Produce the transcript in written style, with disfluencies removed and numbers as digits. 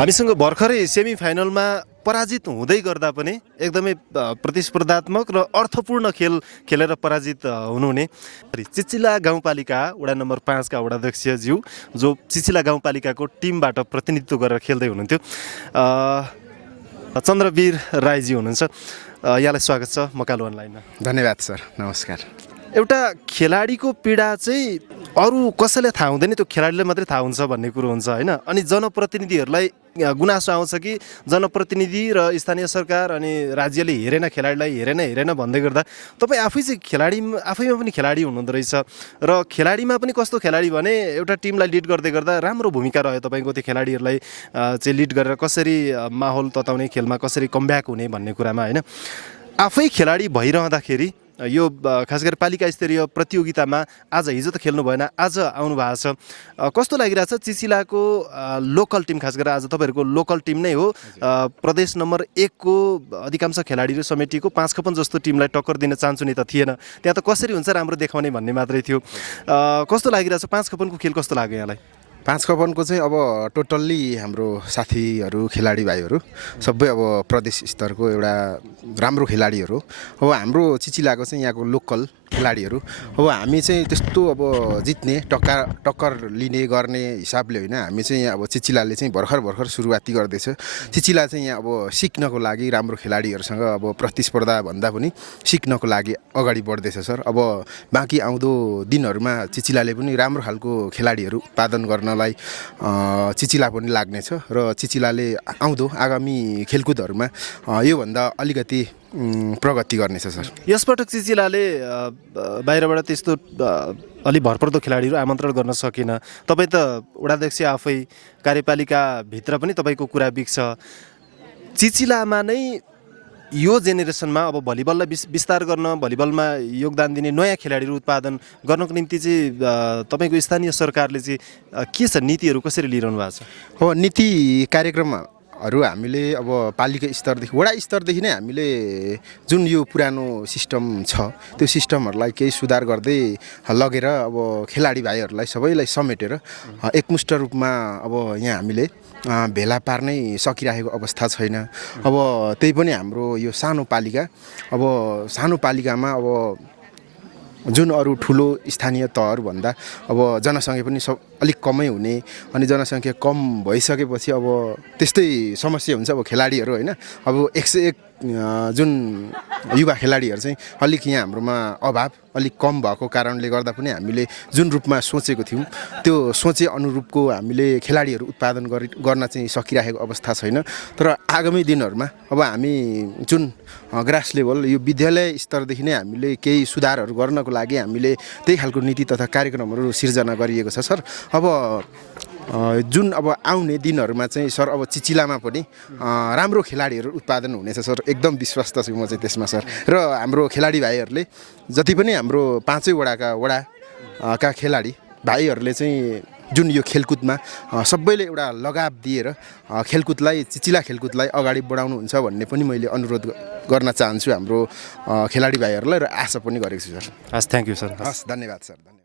हामीसँग भर्खरै सेमी फाइनलमा पराजित हुँदै गर्दा पनि एकदमै प्रतिस्पर्धात्मक र अर्थपूर्ण खेल खेलेर पराजित हुनुहुने चिचिला गाउँपालिका वडा नम्बर 5 का वडाध्यक्षज्यू जो चिचिला गाउँपालिकाको टिमबाट प्रतिनिधित्व गरेर खेल्दै हुनुहुन्थ्यो चन्द्रवीर राईजी हुनुहुन्छ। यहाँलाई स्वागत छ मकालु अनलाइनमा। धन्यवाद सर, नमस्कार। एउटा खेलाडीको पीडा चाहिँ अरू कसैलाई थाहा हुँदैन, त्यो खेलाडीलाई मात्रै थाहा हुन्छ भन्ने कुरो हुन्छ होइन। अनि जनप्रतिनिधिहरूलाई गुनासो आउँछ कि जनप्रतिनिधि र स्थानीय सरकार अनि राज्यले हेरेन, खेलाडीलाई हेरेन भन्दै गर्दा तपाईँ आफै चाहिँ आफैमा पनि खेलाडी हुनुहुँदो रहेछ र खेलाडीमा पनि कस्तो खेलाडी भने एउटा टिमलाई लिड गर्दै गर्दा राम्रो भूमिका रह्यो तपाईँको, त्यो खेलाडीहरूलाई चाहिँ लिड गरेर कसरी माहौल तताउने, खेलमा कसरी कमब्याक हुने भन्ने कुरामा होइन। आफै खेलाडी भइरहँदाखेरि यो खास गरी पालिका स्तरीय प्रतियोगितामा आज हिजो त खेल्नु भएन, आज आउनु भएको छ, कस्तो लागिरहेछ? चिचिलाको लोकल टिम, खास गरेर आज तपाईँहरूको लोकल टिम नै हो, प्रदेश नम्बर 1 को अधिकांश खेलाडीहरू समेटिएको 5 खपन जस्तो टिमलाई टक्कर दिन चान्सु नै त थिएन, त्यहाँ त कसरी हुन्छ राम्रो देखाउने भन्ने मात्रै थियो। कस्तो लागिरहेछ? 5 खपनको खेल कस्तो लाग्यो यहाँलाई? 5 खपनको चाहिँ अब टोटल्ली हाम्रो साथीहरू, खेलाडी भाइहरू सबै अब प्रदेश स्तरको एउटा राम्रो खेलाडीहरू। अब हाम्रो चिचिलाको चाहिँ यहाँको लोकल खेलाडीहरू, अब हामी चाहिँ त्यस्तो अब जित्ने टक्कर लिने गर्ने हिसाबले होइन। हामी चाहिँ अब चिचिलाले चाहिँ भर्खर सुरुवाती गर्दैछ। चिचिला चाहिँ यहाँ अब सिक्नको लागि राम्रो खेलाडीहरूसँग अब प्रतिस्पर्धा भन्दा पनि सिक्नको लागि अगाडि बढ्दैछ सर। अब बाँकी आउँदो दिनहरूमा चिचिलाले पनि राम्रो खालको खेलाडीहरू उत्पादन गर्नलाई चिचिला पनि लाग्नेछ र चिचिलाले आउँदो आगामी खेलकुदहरूमा योभन्दा अलिकति प्रगति गर्नेछ सर। यसपटक चिचिलाले बाहिरबाट त्यस्तो अलि भरपर्दो खेलाडीहरू आमन्त्रण गर्न सकेन। तपाईँ त वडाध्यक्ष आफै, कार्यपालिकाभित्र पनि तपाईँको कुरा बिग्छ। चिचिलामा नै यो जेनेरेसनमा अब भलिबललाई विस्तार गर्न, भलिबलमा योगदान दिने नयाँ खेलाडीहरू उत्पादन गर्नको निम्ति चाहिँ तपाईँको स्थानीय सरकारले चाहिँ के छ, नीतिहरू कसरी लिइरहनु भएको छ? हो, नीति कार्यक्रमहरू हामीले अब पालिका स्तरदेखि, वडा स्तरदेखि नै हामीले जुन यो पुरानो सिस्टम छ त्यो सिस्टमहरूलाई केही सुधार गर्दै लगेर अब खेलाडी भाइहरूलाई सबैलाई समेटेर एकमुष्ट रूपमा अब यहाँ हामीले भेला पार्नै सकिरहेको अवस्था छैन। अब त्यही पनि हाम्रो यो सानो पालिका, अब सानो पालिकामा अब जुन अरू ठुलो स्थानीय तहहरूभन्दा अब जनसङ्ख्या पनि अलिक कमै हुने, अनि जनसङ्ख्या कम भइसकेपछि अब त्यस्तै समस्या हुन्छ। अब खेलाडीहरू होइन, अब 101 जुन युवा खेलाडीहरू चाहिँ अलिक यहाँ हाम्रोमा अभाव अलिक कम भएको कारणले गर्दा पनि हामीले जुन रूपमा सोचेको थियौँ त्यो सोचे अनुरूपको हामीले खेलाडीहरू उत्पादन गर्न चाहिँ सकिरहेको अवस्था छैन। तर आगामी दिनहरूमा अब हामी जुन ग्रास लेभल, यो विद्यालय स्तरदेखि नै हामीले केही सुधारहरू गर्नको लागि हामीले त्यही खालको नीति तथा कार्यक्रमहरू सिर्जना गरिएको छ सर। अब जुन अब आउने दिनहरूमा चाहिँ सर अब चिचिलामा पनि राम्रो खेलाडीहरू उत्पादन हुनेछ सर, एकदम विश्वस्त छु म चाहिँ त्यसमा सर। र हाम्रो खेलाडी भाइहरूले जति पनि हाम्रो 5 वडाका खेलाडी भाइहरूले चाहिँ जुन यो खेलकुदमा सबैले एउटा लगाव दिएर खेलकुदलाई, चिचिला खेलकुदलाई अगाडि बढाउनुहुन्छ भन्ने पनि मैले अनुरोध गर्न चाहन्छु हाम्रो खेलाडी भाइहरूलाई, र आशा पनि गरेको छु सर। हस्, थ्याङ्क यू सर। हस्, धन्यवाद सर।